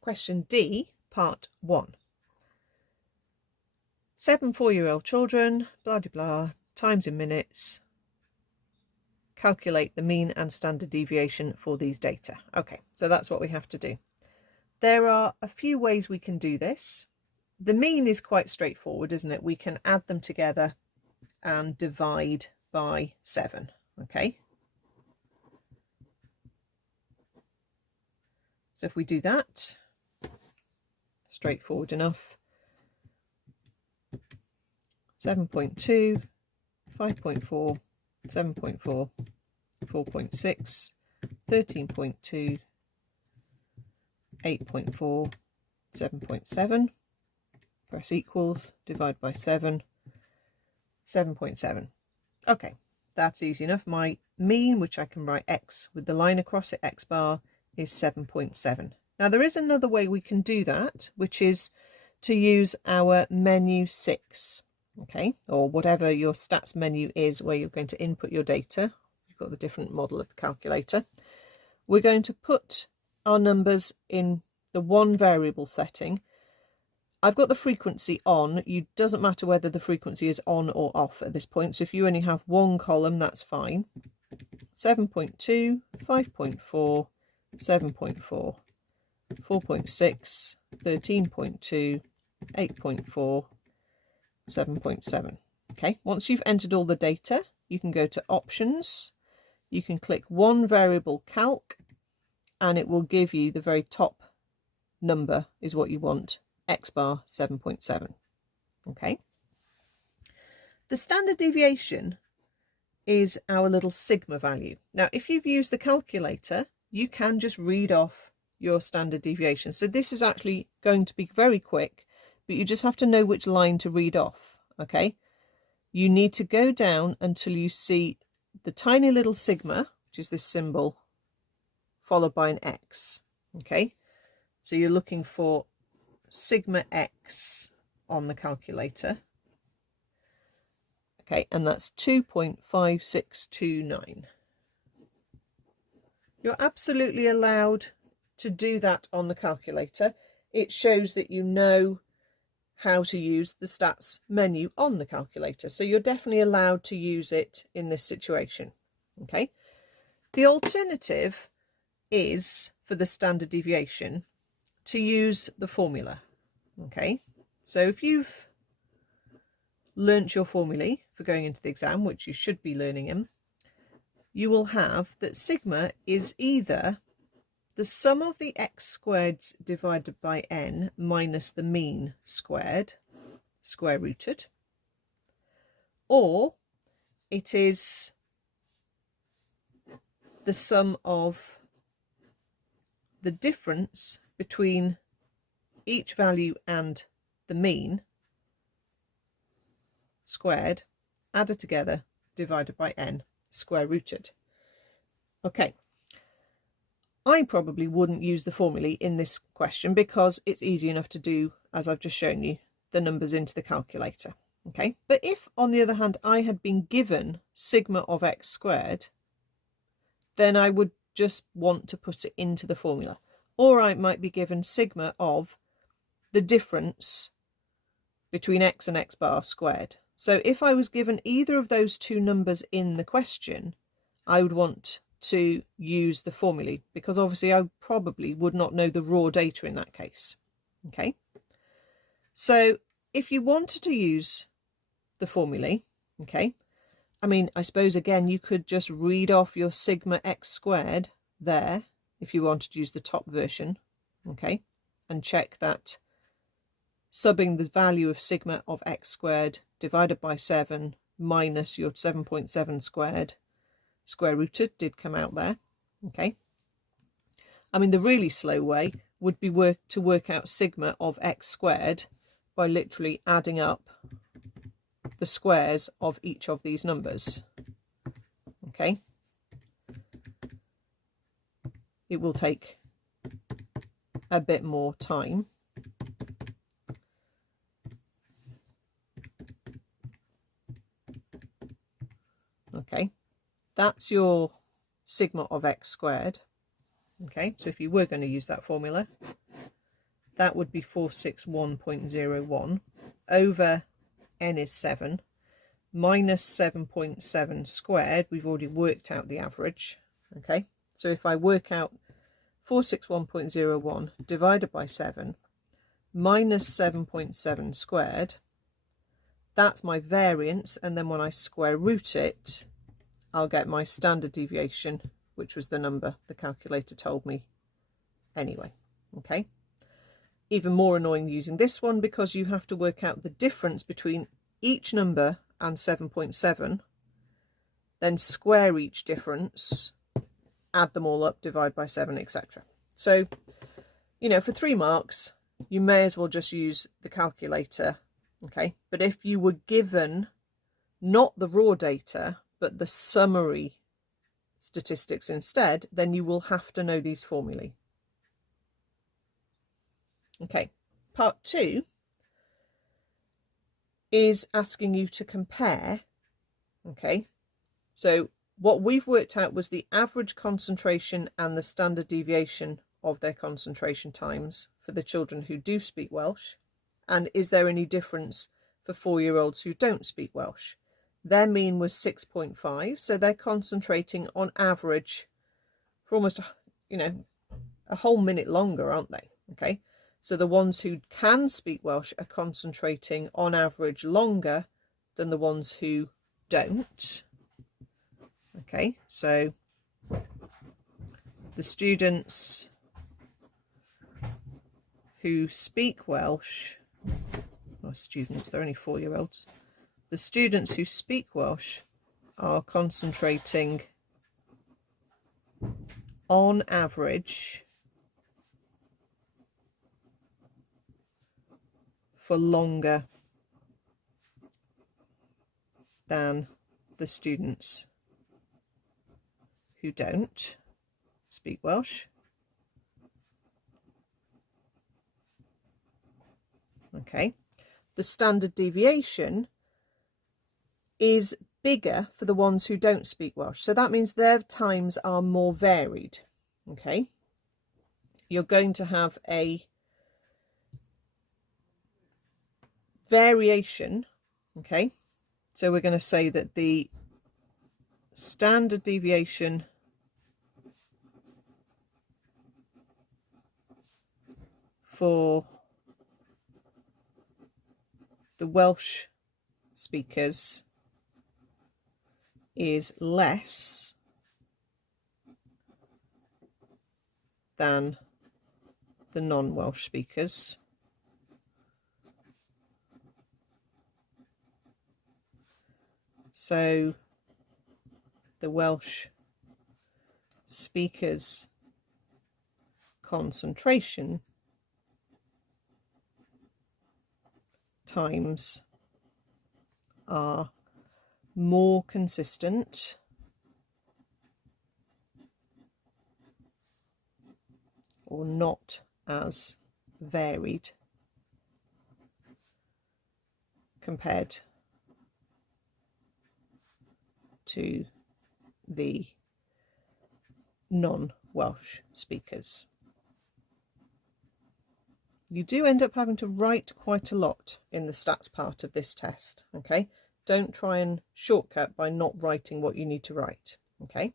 Question D, part 1. 7 4-year-old children, blah, blah, blah, times in minutes. Calculate the mean and standard deviation for these data. Okay, so that's what we have to do. There are a few ways we can do this. The mean is quite straightforward, isn't it? We can add them together and divide by 7, okay? So if we do that, straightforward enough. 7.2, 5.4, 7.4, 4.6, 13.2, 8.4, 7.7. Press equals, divide by 7, 7.7. Okay, that's easy enough. My mean, which I can write x with the line across it, x bar, is 7.7. Now there is another way we can do that, which is to use our menu 6, okay, or whatever your stats menu is where you're going to input your data. You've got the different model of the calculator. We're going to put our numbers in the one variable setting. I've got the frequency on. It doesn't matter whether the frequency is on or off at this point. So if you only have one column, that's fine. 7.2, 5.4, 7.4, 4.6, 13.2, 8.4, 7.7. Okay, once you've entered all the data, you can go to options. You can click one variable calc, and it will give you the very top number is what you want, x bar 7.7. Okay. The standard deviation is our little sigma value. Now, if you've used the calculator, you can just read off your standard deviation. So this is actually going to be very quick, but you just have to know which line to read off. Okay. You need to go down until you see the tiny little sigma, which is this symbol, followed by an X. Okay. So you're looking for sigma X on the calculator. Okay, and that's 2.5629. You're absolutely allowed to do that on the calculator. It shows that you know how to use the stats menu on the calculator. So you're definitely allowed to use it in this situation. Okay. The alternative is, for the standard deviation, to use the formula. Okay. So if you've learnt your formulae for going into the exam, which you should be learning in, you will have that sigma is either the sum of the x squared divided by n minus the mean squared, square rooted, or it is the sum of the difference between each value and the mean squared added together divided by n square rooted. Okay, I probably wouldn't use the formulae in this question because it's easy enough to do, as I've just shown you, the numbers into the calculator. Okay, but if on the other hand I had been given sigma of x squared, then I would just want to put it into the formula. Or I might be given sigma of the difference between x and x bar squared. So if I was given either of those two numbers in the question, I would want to use the formulae because obviously I probably would not know the raw data in that case. Okay, so if you wanted to use the formulae, okay, I mean, I suppose again you could just read off your sigma x squared there if you wanted to use the top version, okay, and check that subbing the value of sigma of x squared divided by 7 minus your 7.7 squared square rooted did come out there. Okay, I mean, the really slow way would be to work out sigma of x squared by literally adding up the squares of each of these numbers. Okay, it will take a bit more time. Okay, that's your sigma of x squared. Okay, so if you were going to use that formula, that would be 461.01 over n is 7 minus 7.7 squared. We've already worked out the average. Okay, so if I work out 461.01 divided by 7 minus 7.7 squared, that's my variance, and then when I square root it, I'll get my standard deviation, which was the number the calculator told me anyway. Okay, even more annoying using this one because you have to work out the difference between each number and 7.7, then square each difference, add them all up, divide by 7, etc. So, you know, for 3 marks, you may as well just use the calculator. Okay, but if you were given not the raw data, but the summary statistics instead, then you will have to know these formulae. Okay, part 2 is asking you to compare. Okay, so what we've worked out was the average concentration and the standard deviation of their concentration times for the children who do speak Welsh. And is there any difference for 4-year-olds who don't speak Welsh? Their mean was 6.5, so they're concentrating on average for almost, you know, a whole minute longer, aren't they? Okay, so the ones who can speak Welsh are concentrating on average longer than the ones who don't. Okay, so the students who speak Welsh, or students, they're only 4-year-olds, the students who speak Welsh are concentrating on average for longer than the students who don't speak Welsh. Okay, the standard deviation is bigger for the ones who don't speak Welsh, so that means their times are more varied. Okay, you're going to have a variation. Okay, so we're going to say that the standard deviation for the Welsh speakers is less than the non-Welsh speakers. So the Welsh speakers' concentration times are more consistent or not as varied compared to the non-Welsh speakers. You do end up having to write quite a lot in the stats part of this test. Okay, don't try and shortcut by not writing what you need to write. Okay,